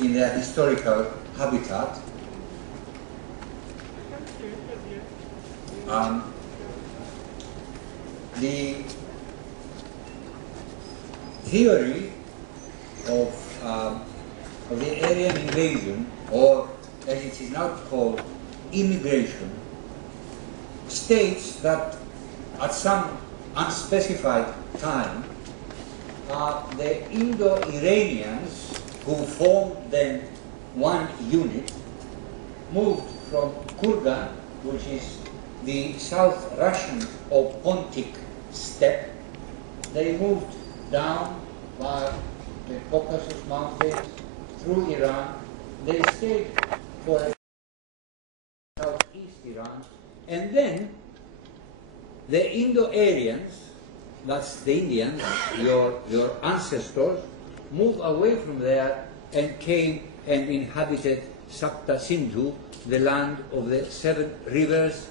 in their historical habitat. The theory of the Aryan invasion, or as it is now called, immigration, states that at some unspecified time, the Indo-Iranians, who formed then one unit, moved from Kurgan, which is the South Russian or Pontic steppe. They moved down by the Caucasus Mountains, through Iran. They stayed for a southeast Iran, and then the Indo-Aryans, that's the Indians, your ancestors, moved away from there and came and inhabited Sapta Sindhu, the land of the 7 rivers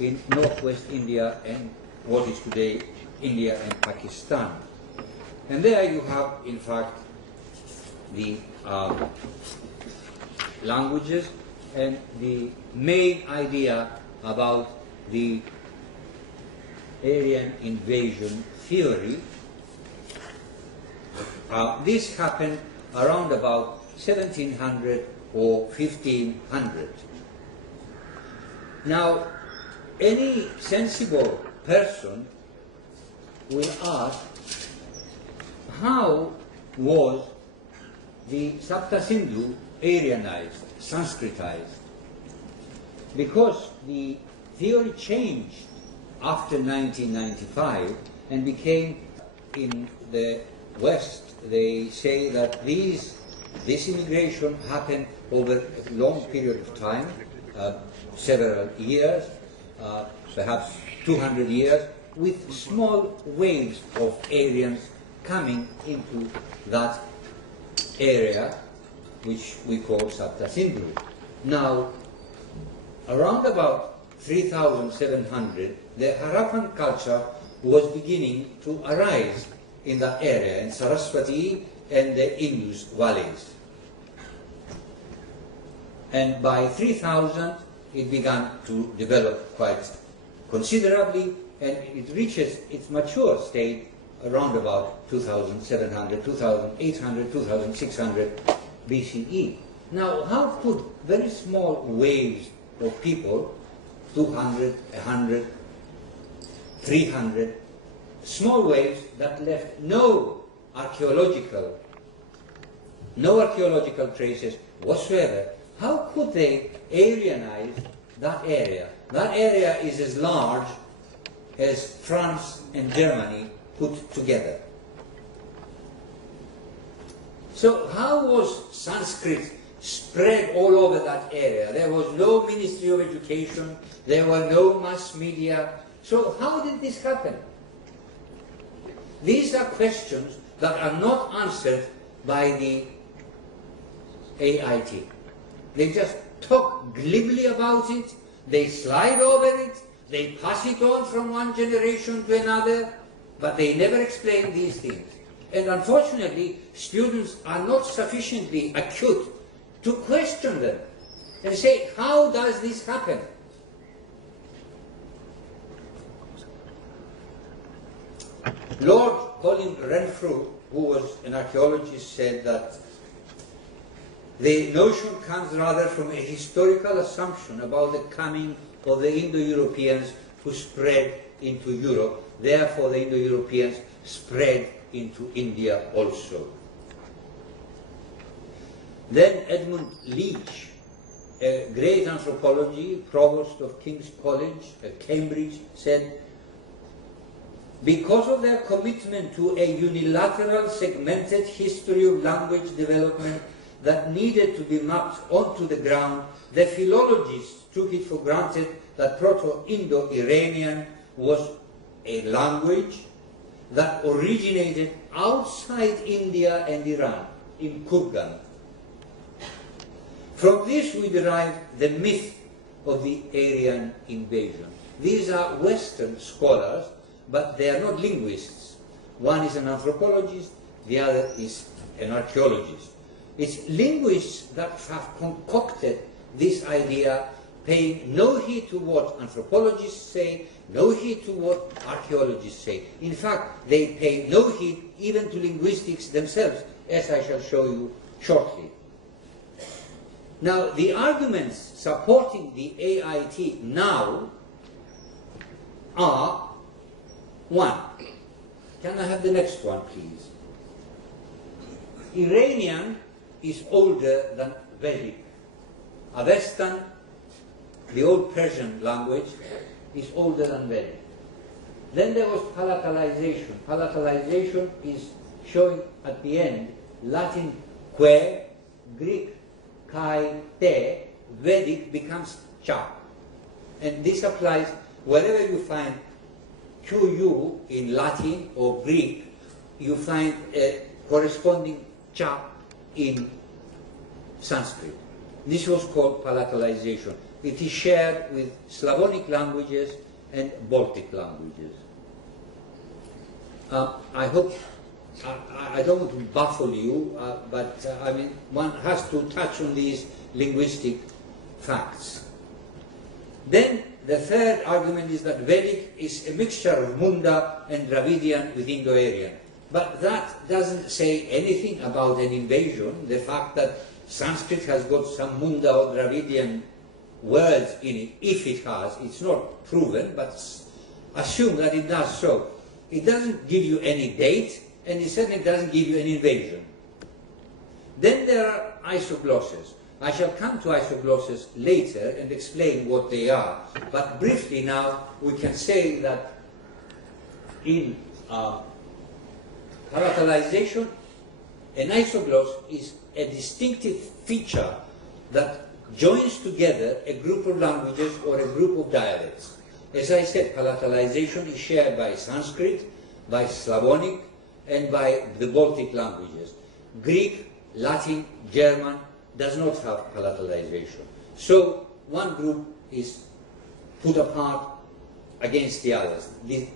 in northwest India and what is today India and Pakistan. And there you have, in fact, the languages and the main idea about the Aryan invasion theory. This happened around about 1700 or 1500. Now, any sensible person will ask, how was the Sapta Sindhu Aryanized, Sanskritized? Because the theory changed after 1995 and became, in the West, they say that this immigration happened over a long period of time, several years, perhaps 200 years, with small waves of Aryans coming into that area which we call Sapta Sindhu. Now, around about 3700, the Harappan culture was beginning to arise in that area, in Saraswati and the Indus valleys. And by 3000, it began to develop quite considerably, and it reaches its mature state around about 2700, 2800, 2600 BCE. Now, how could very small waves of people, 200, 100, 300, small waves that left no archaeological traces whatsoever, how could they Aryanize that area? That area is as large as France and Germany put together. So how was Sanskrit spread all over that area? There was no Ministry of Education, there were no mass media. So how did this happen? These are questions that are not answered by the AIT. They just talk glibly about it, they slide over it, they pass it on from one generation to another, but they never explain these things. And unfortunately, students are not sufficiently acute to question them and say, how does this happen? Lord Colin Renfrew, who was an archaeologist, said that the notion comes rather from a historical assumption about the coming of the Indo-Europeans who spread into Europe. Therefore, the Indo-Europeans spread into India also. Then Edmund Leach, a great anthropologist, provost of King's College at Cambridge, said, because of their commitment to a unilateral segmented history of language development that needed to be mapped onto the ground, the philologists took it for granted that Proto-Indo-Iranian was a language that originated outside India and Iran, in Kurgan. From this we derive the myth of the Aryan invasion. These are Western scholars, but they are not linguists. One is an anthropologist, the other is an archaeologist. It's linguists that have concocted this idea, paying no heed to what anthropologists say, no heed to what archaeologists say. In fact, they pay no heed even to linguistics themselves, as I shall show you shortly. Now, the arguments supporting the AIT now are, one, can I have the next one, please? Iranian is older than Vedic. Avestan, the old Persian language, is older than Vedic. Then there was palatalization. Palatalization is showing at the end Latin que, Greek kai te, Vedic becomes cha. And this applies wherever you find QU in Latin or Greek, you find a corresponding cha in Sanskrit. This was called palatalization. It is shared with Slavonic languages and Baltic languages. I hope, I don't want to baffle you, but I mean, one has to touch on these linguistic facts. Then the third argument is that Vedic is a mixture of Munda and Dravidian with Indo-Aryan. But that doesn't say anything about an invasion. The fact that Sanskrit has got some Munda or Dravidian words in it, if it has, it's not proven, but assume that it does so. It doesn't give you any date, and it certainly doesn't give you an invasion. Then there are isoglosses. I shall come to isoglosses later and explain what they are, but briefly now we can say that in palatalization, an isogloss is a distinctive feature that joins together a group of languages or a group of dialects. As I said, palatalization is shared by Sanskrit, by Slavonic, and by the Baltic languages. Greek, Latin, German does not have palatalization. So one group is put apart against the others. The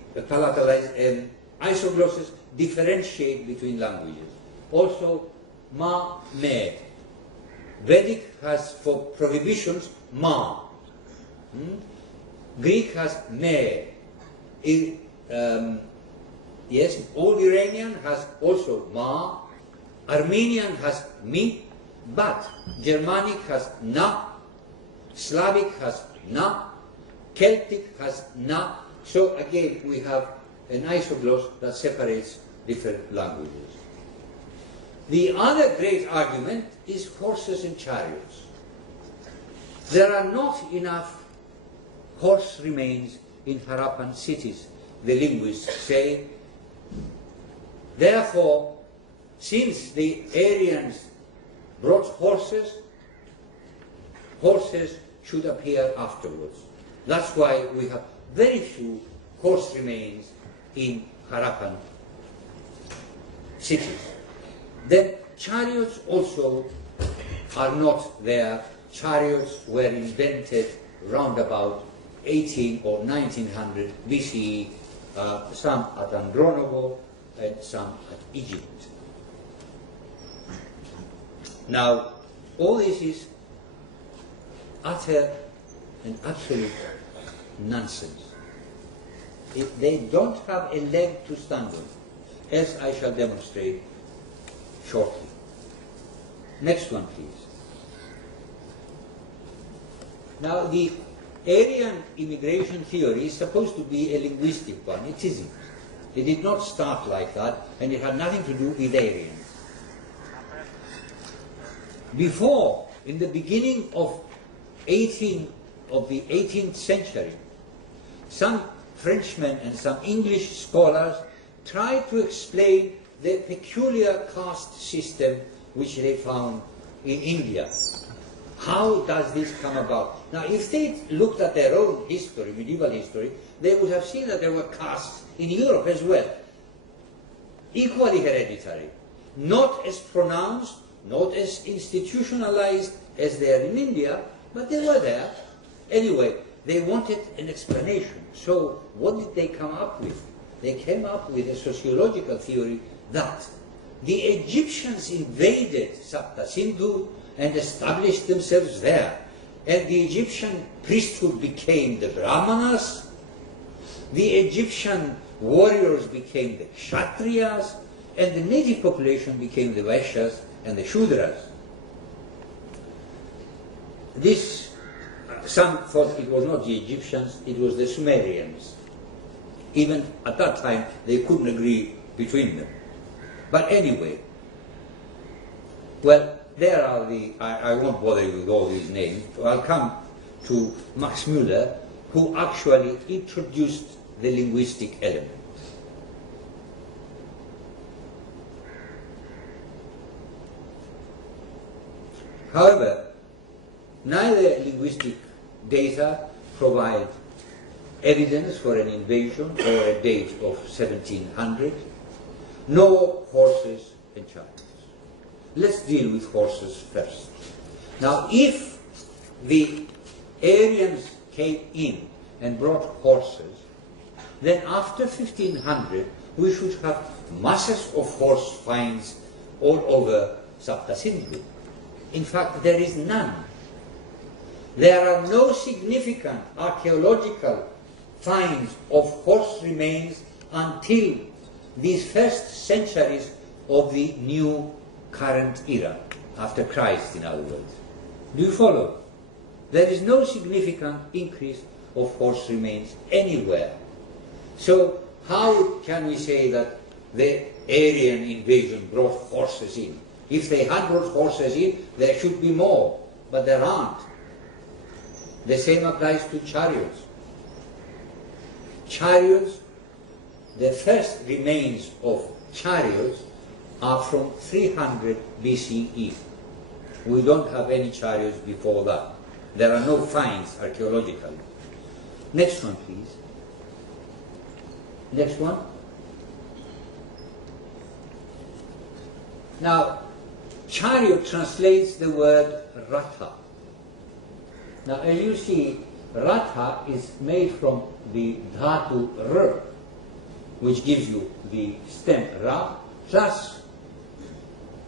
isoglosses differentiate between languages. Also, ma, me. Vedic has for prohibitions ma. Greek has me. Yes, Old Iranian has also ma. Armenian has mi, but Germanic has na. Slavic has na. Celtic has na. So again, we have an isogloss that separates different languages. The other great argument is horses and chariots. There are not enough horse remains in Harappan cities, the linguists say. Therefore, since the Aryans brought horses, horses should appear afterwards. That's why we have very few horse remains in Harappan cities. Then chariots also are not there. Chariots were invented round about 18 or 1900 BCE, some at Andronovo and some at Egypt. Now, all this is utter and absolute nonsense. They don't have a leg to stand on, as I shall demonstrate shortly. Next one, please. Now, the Aryan immigration theory is supposed to be a linguistic one. It isn't. It did not start like that, and it had nothing to do with Aryans. Before, in the beginning of the 18th century, some Frenchmen and some English scholars tried to explain the peculiar caste system which they found in India. How does this come about? Now, if they looked at their own history, medieval history, they would have seen that there were castes in Europe as well, equally hereditary, not as pronounced, not as institutionalized as they are in India, but they were there. Anyway, they wanted an explanation. So what did they come up with? They came up with a sociological theory that the Egyptians invaded Sapta Sindhu and established themselves there. And the Egyptian priesthood became the Brahmanas, the Egyptian warriors became the Kshatriyas, and the native population became the Vaishyas and the Shudras. This, some thought it was not the Egyptians, it was the Sumerians. Even at that time, they couldn't agree between them. But anyway, well, there are the, I won't bother you with all these names. I'll come to Max Müller, who actually introduced the linguistic element. However, neither linguistic data provide evidence for an invasion or a date of 1700, nor horses and chariots. Let's deal with horses first. Now, if the Aryans came in and brought horses, then after 1500 we should have masses of horse finds all over Sapta Sindhu. In fact, there is none. There are no significant archaeological finds of horse remains until these first centuries of the new current era, after Christ, in other words. Do you follow? There is no significant increase of horse remains anywhere. So how can we say that the Aryan invasion brought horses in? If they had brought horses in, there should be more, but there aren't. The same applies to chariots. Chariots, the first remains of chariots are from 300 BCE. We don't have any chariots before that. There are no finds archaeologically. Next one, please. Next one. Now, chariot translates the word ratha. Now, as you see, ratha is made from the dhatu r, which gives you the stem ra, plus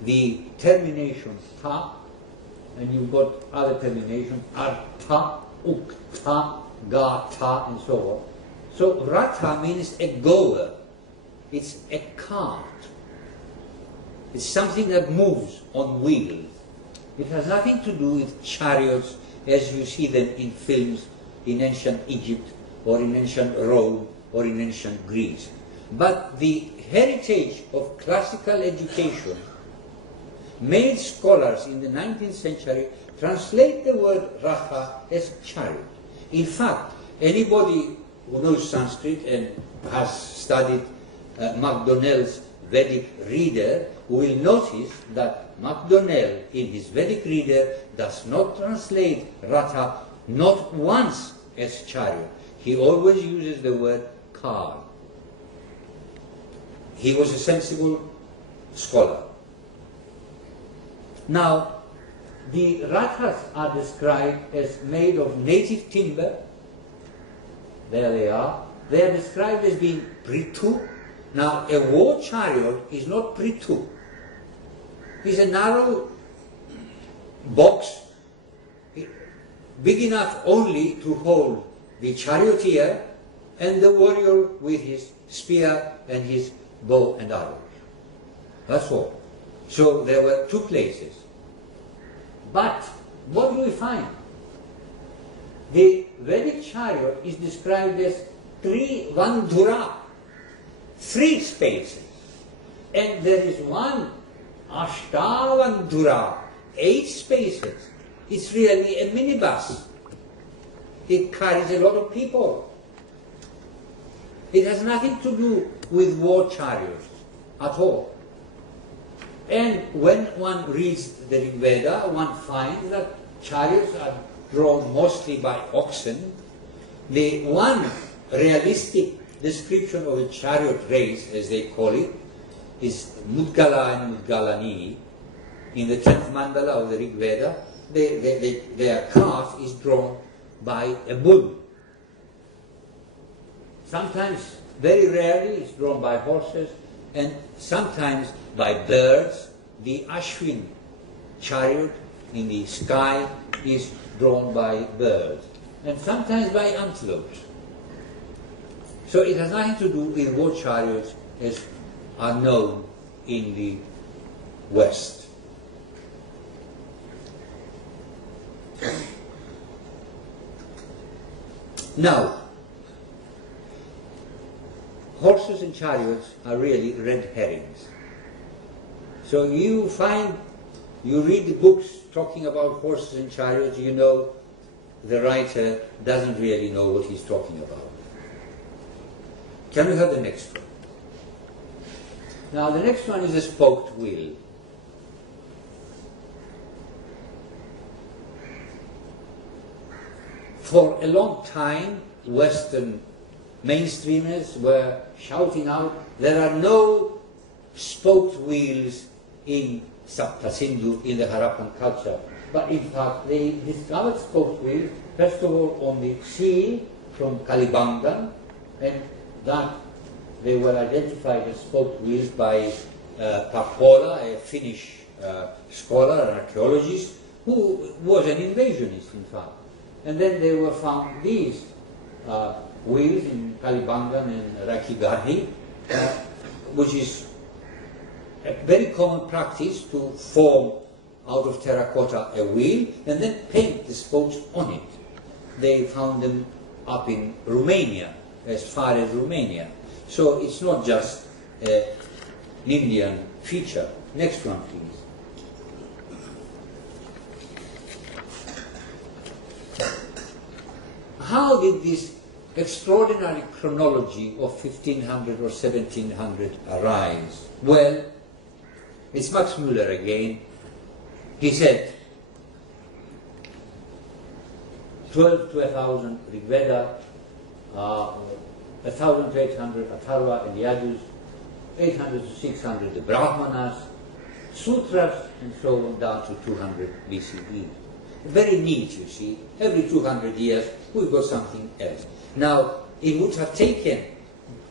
the termination ta, and you've got other terminations, artha, ukta, gata, and so on. So ratha means a goer. It's a cart. It's something that moves on wheels. It has nothing to do with chariots as you see them in films in ancient Egypt or in ancient Rome or in ancient Greece. But the heritage of classical education made scholars in the 19th century translate the word ratha as chariot. In fact, anybody who knows Sanskrit and has studied MacDonnell's Vedic reader will notice that MacDonnell in his Vedic reader does not translate ratha not once as chariot. He always uses the word car. He was a sensible scholar. Now, the rathas are described as made of native timber. There they are. They are described as being pritu. Now, a war chariot is not pritu. It's a narrow box, big enough only to hold the charioteer and the warrior with his spear and his bow and arrows. That's all. So there were two places. But what do we find? The Vedic chariot is described as Trivandhura, 3 spaces. And there is one Ashtavandhura, 8 spaces. It's really a minibus. It carries a lot of people. It has nothing to do with war chariots at all. And when one reads the Rig Veda, one finds that chariots are drawn mostly by oxen. The one realistic description of a chariot race, as they call it, is Mudgala and Mudgalani. In the 10th mandala of the Rig Veda, their calf is drawn by a bull. Sometimes, very rarely, it's drawn by horses, and sometimes by birds. The Ashwin chariot in the sky is drawn by birds, and sometimes by antelopes. So it has nothing to do with war chariots as are known in the West. Now, horses and chariots are really red herrings. So you read the books talking about horses and chariots, you know the writer doesn't really know what he's talking about. Can we have the next one? Now the next one is a spoked wheel. For a long time, Western mainstreamers were shouting out, there are no spoked wheels in Saptasindu, in the Harappan culture. But in fact, they discovered spoked wheels, first of all on the seal from Kalibangan, and that they were identified as spoked wheels by Papola, a Finnish scholar and archaeologist, who was an invasionist, in fact. And then they were found these wheels in Kalibangan and Rakhigarhi, which is a very common practice to form out of terracotta a wheel and then paint the spokes on it. They found them up in Romania, as far as Romania. So it's not just an Indian feature. Next one, please. How did this extraordinary chronology of 1500 or 1700 arise? Well, it's Max Müller again. He said, 12 to 1000 Rigveda, 1000 to 800 Atharva and Yajus, 800 to 600 the Brahmanas, Sutras, and so on down to 200 BCE. Very neat, you see. Every 200 years we've got something else. Now, it would have taken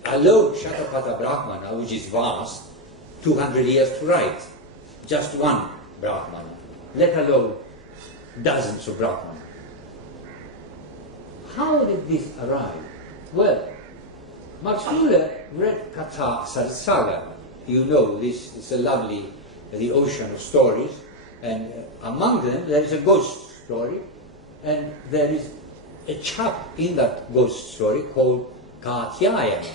alone Shatapatha Brahmana, which is vast, 200 years to write. Just one Brahmana, let alone dozens of Brahmanas. How did this arrive? Well, Max Müller read Katha Sarsaga. You know this is a lovely, the ocean of stories, and among them there is a ghost story, and there is a chap in that ghost story called Katyayana.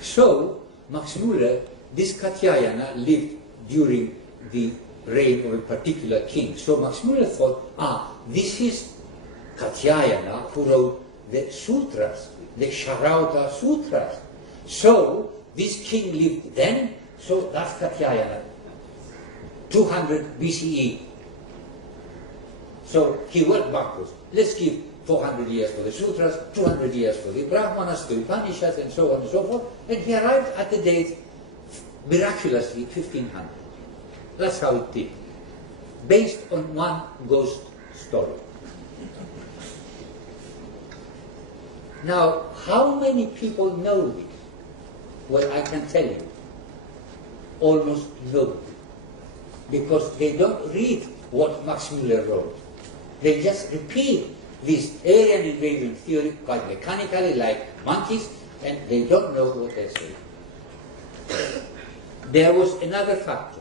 So, Max Müller, this Katyayana lived during the reign of a particular king. So Max Müller thought, this is Katyayana who wrote the sutras, the Sharauta Sutras. So, this king lived then, so that's Katyayana, 200 BCE. So he went backwards. Let's give 400 years for the Sutras, 200 years for the Brahmanas, the Upanishads, and so on and so forth. And he arrived at the date, miraculously, 1500. That's how it did. Based on one ghost story. Now, how many people know this? Well, I can tell you, almost nobody. Because they don't read what Max Müller wrote. They just repeat this Aryan invasion theory quite mechanically, like monkeys, and they don't know what they're saying. There was another factor.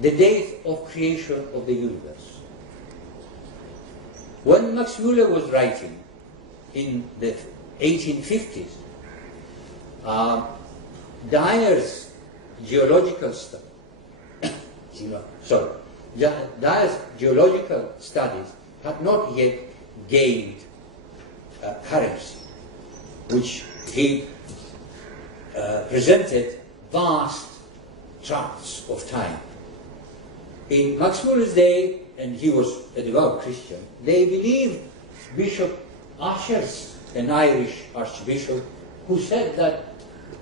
The date of creation of the universe. When Max Müller was writing in the 1850s, Dyer's geological study, Dyer's geological studies had not yet gained currency, which he presented vast tracts of time. In Max Müller's day, and he was a devout Christian, they believed Bishop Ashers, an Irish archbishop, who said that,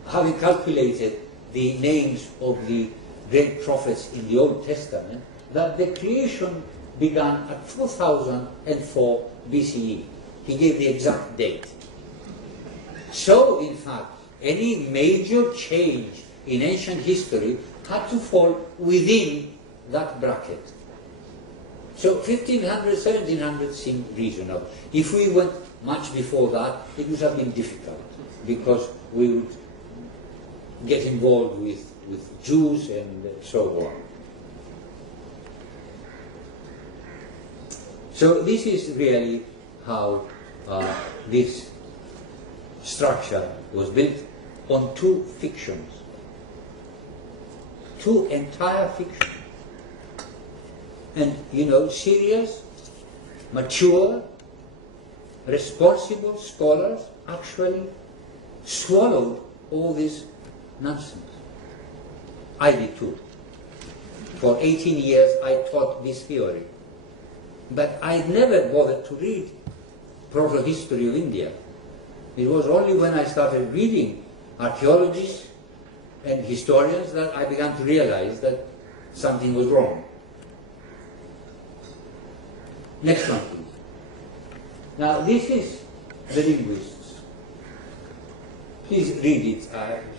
having calculated the names of the great prophets in the Old Testament, that the creation began at 4004 BCE. He gave the exact date. So, in fact, any major change in ancient history had to fall within that bracket. So 1500, 1700 seemed reasonable. If we went much before that, it would have been difficult, because we would get involved with Jews and so on. So this is really how this structure was built, on two fictions, two entire fictions. And you know, serious, mature, responsible scholars actually swallowed all this nonsense. I did too. For 18 years I taught this theory. But I never bothered to read proto-history of India. It was only when I started reading archaeologists and historians that I began to realize that something was wrong. Next one, please. Now, this is the linguists. Please read it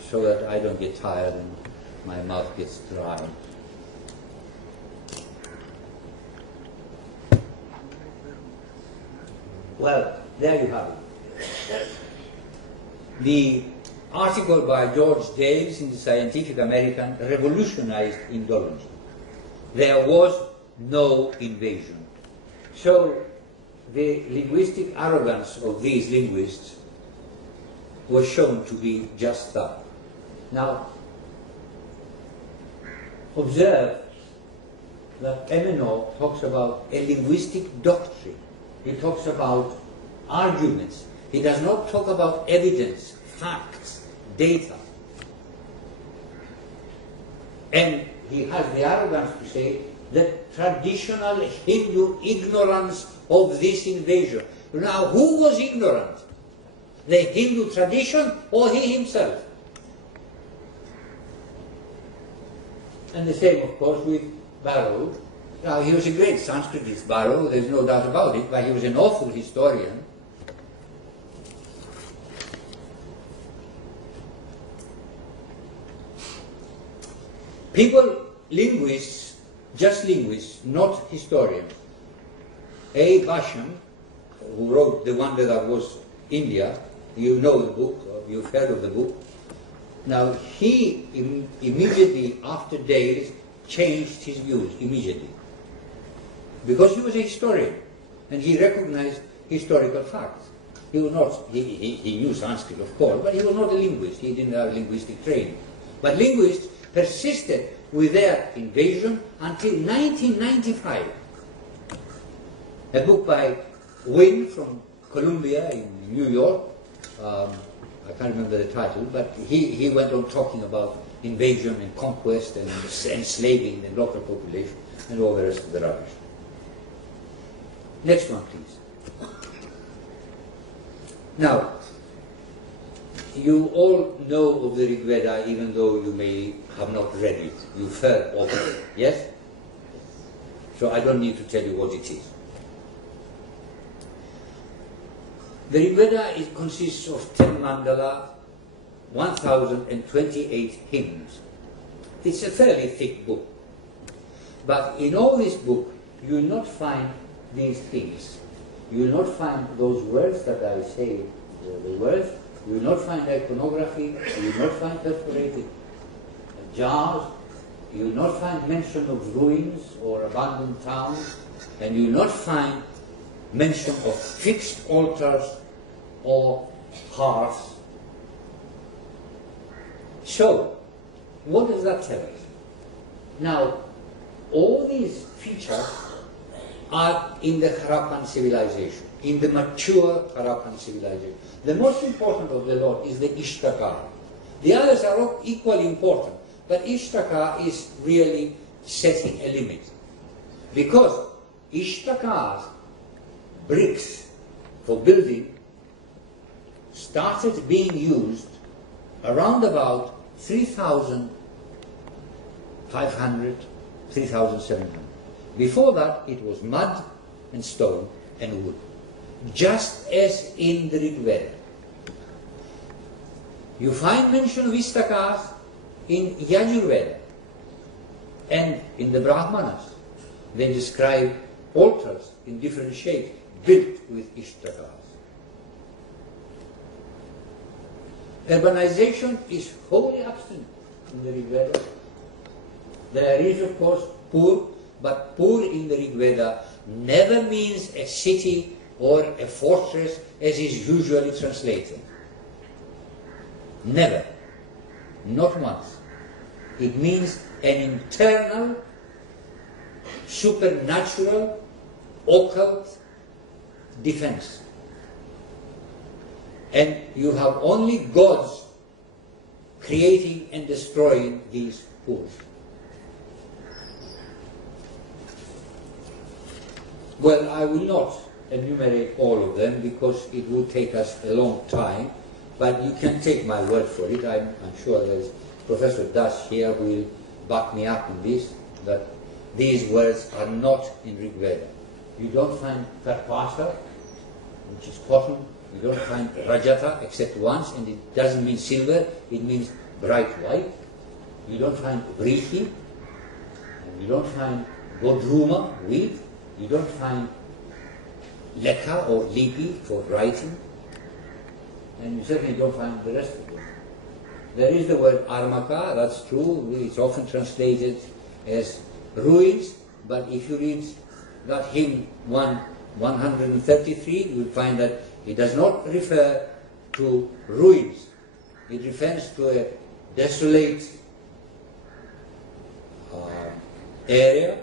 so that I don't get tired and my mouth gets dry. Well, there you have it. The article by George Davis in the Scientific American revolutionized Indology. There was no invasion. So the linguistic arrogance of these linguists was shown to be just that. Now, observe that Emenor talks about a linguistic doctrine. He talks about arguments. He does not talk about evidence, facts, data. And he has the arrogance to say that traditional Hindu ignorance of this invasion. Now, who was ignorant? The Hindu tradition or he himself? And the same, of course, with Barrow. Now, he was a great Sanskritist, Barrow, there's no doubt about it, but he was an awful historian. People, linguists, just linguists, not historians. A. Basham, who wrote The Wonder That Was India, you know the book, or you've heard of the book. Now, he immediately after Davis changed his views, immediately. Because he was a historian, and he recognized historical facts. He was not, he knew Sanskrit, of course, but he was not a linguist. He didn't have linguistic training. But linguists persisted with their invasion until 1995. A book by Wynne from Columbia in New York, I can't remember the title, but he went on talking about invasion and conquest and enslaving the local population and all the rest of the rubbish. Next one, please. Now, you all know of the Rig Veda, even though you may have not read it. You've heard of it, yes? So I don't need to tell you what it is. The Rig Veda consists of 10 mandala, 1028 hymns. It's a fairly thick book. But in all this book, you will not find these things. You will not find those words that I say, the words. You will not find iconography. You will not find perforated jars. You will not find mention of ruins or abandoned towns. And you will not find mention of fixed altars or hearths. So, what does that tell us? Now, all these features are in the Harappan civilization, in the mature Harappan civilization. The most important of the lot is the Ishtakar. The others are all equally important, but Ishtakar is really setting a limit. Because Ishtakar's bricks for building started being used around about 3,500, 3,700. Before that, it was mud and stone and wood, just as in the Rig Veda. You find mention of Istakars in Yajurveda and in the Brahmanas. They describe altars in different shapes built with Istakars. Urbanization is wholly absent in the Rig Veda. There is, of course, Pur, but Pur in the Rig Veda never means a city or a fortress as is usually translated. Never. Not once. It means an internal, supernatural, occult defense. And you have only gods creating and destroying these purs. Well, I will not enumerate all of them because it would take us a long time, but you can take my word for it. I'm sure there is Professor Das here who will back me up in this, that these words are not in Rig Veda. You don't find Karpasa, which is cotton. You don't find Rajata except once, and it doesn't mean silver, it means bright white. You don't find Vrihi, and you don't find Godruma, wheat. You don't find Lekha or Lipi for writing, and you certainly don't find the rest of them. There is the word Armaka, that's true, it's often translated as ruins, but if you read that hymn 133, you will find that it does not refer to ruins. It refers to a desolate area,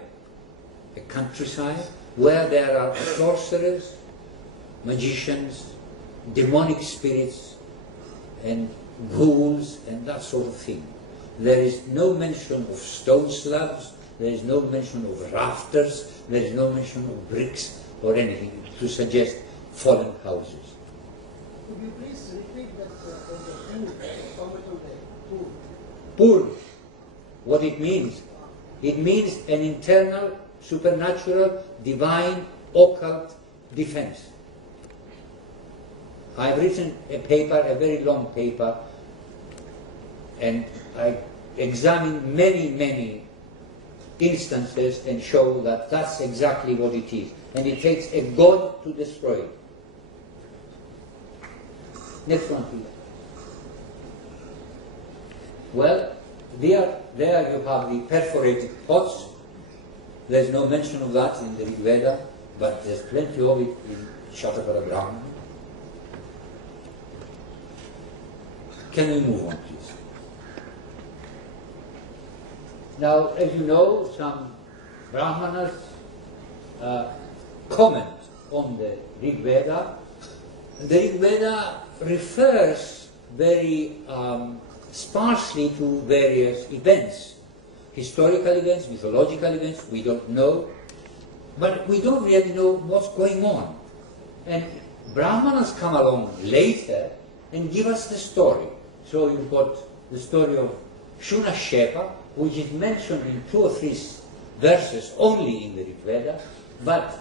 a countryside, where there are sorcerers, magicians, demonic spirits, and ghouls, and that sort of thing. There is no mention of stone slabs, there is no mention of rafters, there is no mention of bricks or anything to suggest fallen houses. Could you please repeat that Pur, what it means? It means an internal, supernatural, divine, occult defense. I've written a paper, a very long paper, and I examine many instances and show that that's exactly what it is. And it takes a god to destroy it. Next one, please. Well, there you have the perforated pots. There's no mention of that in the Rig Veda, but there's plenty of it in Shatapara Brahmana. Can we move on, please? Now, as you know, some Brahmanas comment on the Rig Veda. The Rig Veda refers very sparsely to various events, historical events, mythological events, we don't know, but we don't really know what's going on. And Brahmanas come along later and give us the story. So you've got the story of Shunashepa, which is mentioned in 2 or 3 verses only in the Rig Veda, but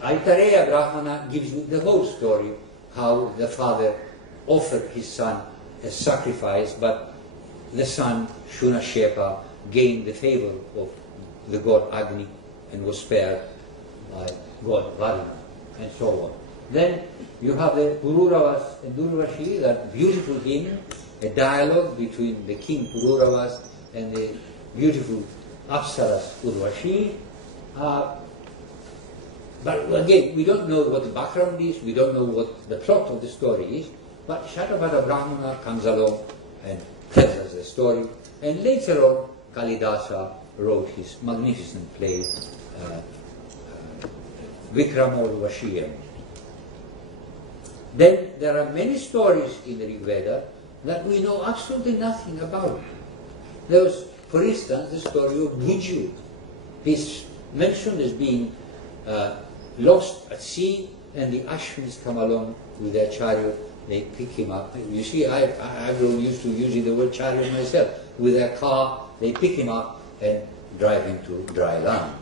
Aitareya Brahmana gives you the whole story, how the father offered his son as sacrifice, but the son, Shunashepa, gained the favor of the god Agni and was spared by god Varuna, and so on. Then you have the Pururavas and Durvashi, that beautiful hymn, a dialogue between the king Pururavas and the beautiful Apsaras Urvashi. But again, we don't know what the background is, we don't know what the plot of the story is, but Shatapatha Brahmana comes along and tells us the story, and later on Kalidasa wrote his magnificent play Vikramorvashiyam. Then there are many stories in the Rig Veda that we know absolutely nothing about. There was, for instance, the story of Bhuju. He's mentioned as being lost at sea, and the Ashwins come along with their chariot, they pick him up. You see, I've grown used to using the word chariot myself. With their car, they pick him up and drive him to dry land.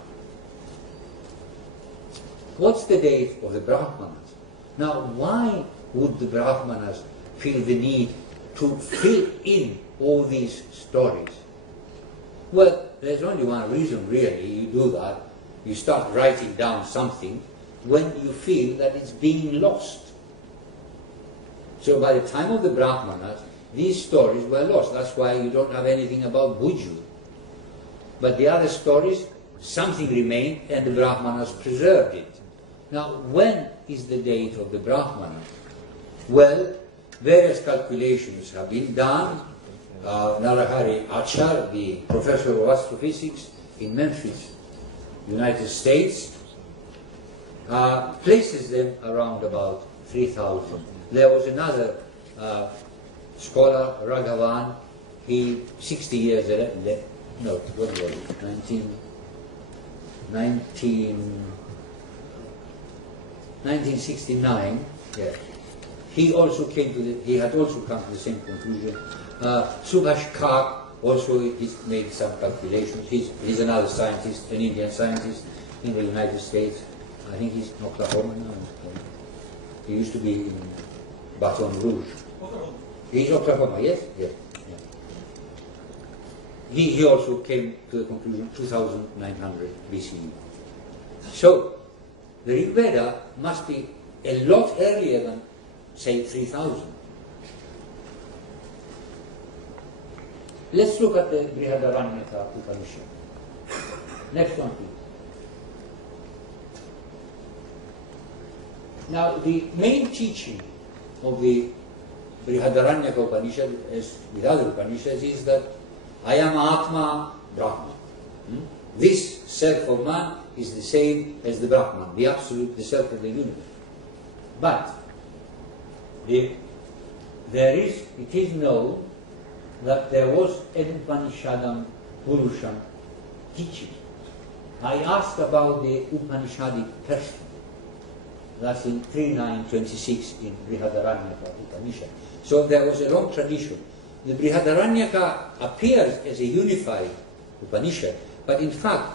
What's the date of the Brahmanas? Now, why would the Brahmanas feel the need to fill in all these stories? Well, there's only one reason really you do that. You start writing down something when you feel that it's being lost. So by the time of the Brahmanas, these stories were lost. That's why you don't have anything about Buju. But the other stories, something remained and the Brahmanas preserved it. Now, when is the date of the Brahmana? Well, various calculations have been done. Narahari Achar, the professor of astrophysics in Memphis, United States, places them around about 3,000. There was another scholar, Raghavan, he 60 years later, no, what was it, 1969, yeah. He also came to he had also come to the same conclusion. Subhash Kak also he's made some calculations. He's another scientist, an Indian scientist in the United States. I think he's in Oklahoma now. He used to be in Baton Rouge. He's Oklahoma, yes? Yes. Yeah. He also came to the conclusion 2900 BCE. So, the Rig Veda must be a lot earlier than, say, 3000. Let's look at the Brihadaranyaka Upanishad. Next one, please. Now, the main teaching of the Brihadaranyaka Upanishad, as with other Upanishads, is that I am Atma Brahman. This self of man is the same as the Brahman, the absolute, the self of the universe. But it is known that there was an Upanishadam Purusham teaching. I asked about the Upanishadic person. That's in 3926 in Brihadaranyaka Upanishad. So there was a long tradition. The Brihadaranyaka appears as a unified Upanishad, but in fact,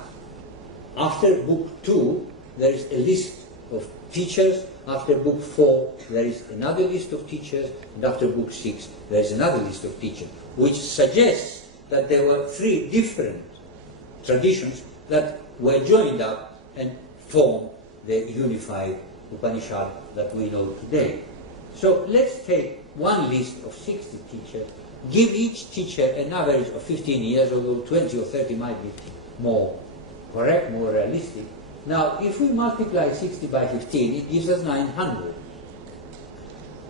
after book 2, there is a list of teachers. After book 4, there is another list of teachers, and after book 6, there is another list of teachers, which suggests that there were 3 different traditions that were joined up and formed the unified Upanishad that we know today. So let's take one list of 60 teachers, give each teacher an average of 15 years, although 20 or 30 might be more correct, more realistic. Now, if we multiply 60 by 15, it gives us 900.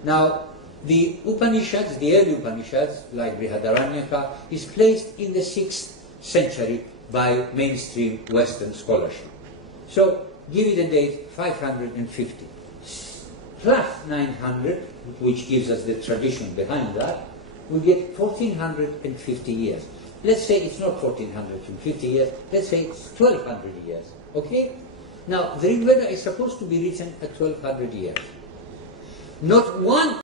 Now, the Upanishads, the early Upanishads, like Brihadaranyaka, is placed in the 6th century by mainstream Western scholarship. So, give it a date 550. Plus 900, which gives us the tradition behind that, we get 1450 years. Let's say it's not 1450 years, let's say it's 1200 years. Okay? Now, the Rig Veda is supposed to be written at 1200 years. Not one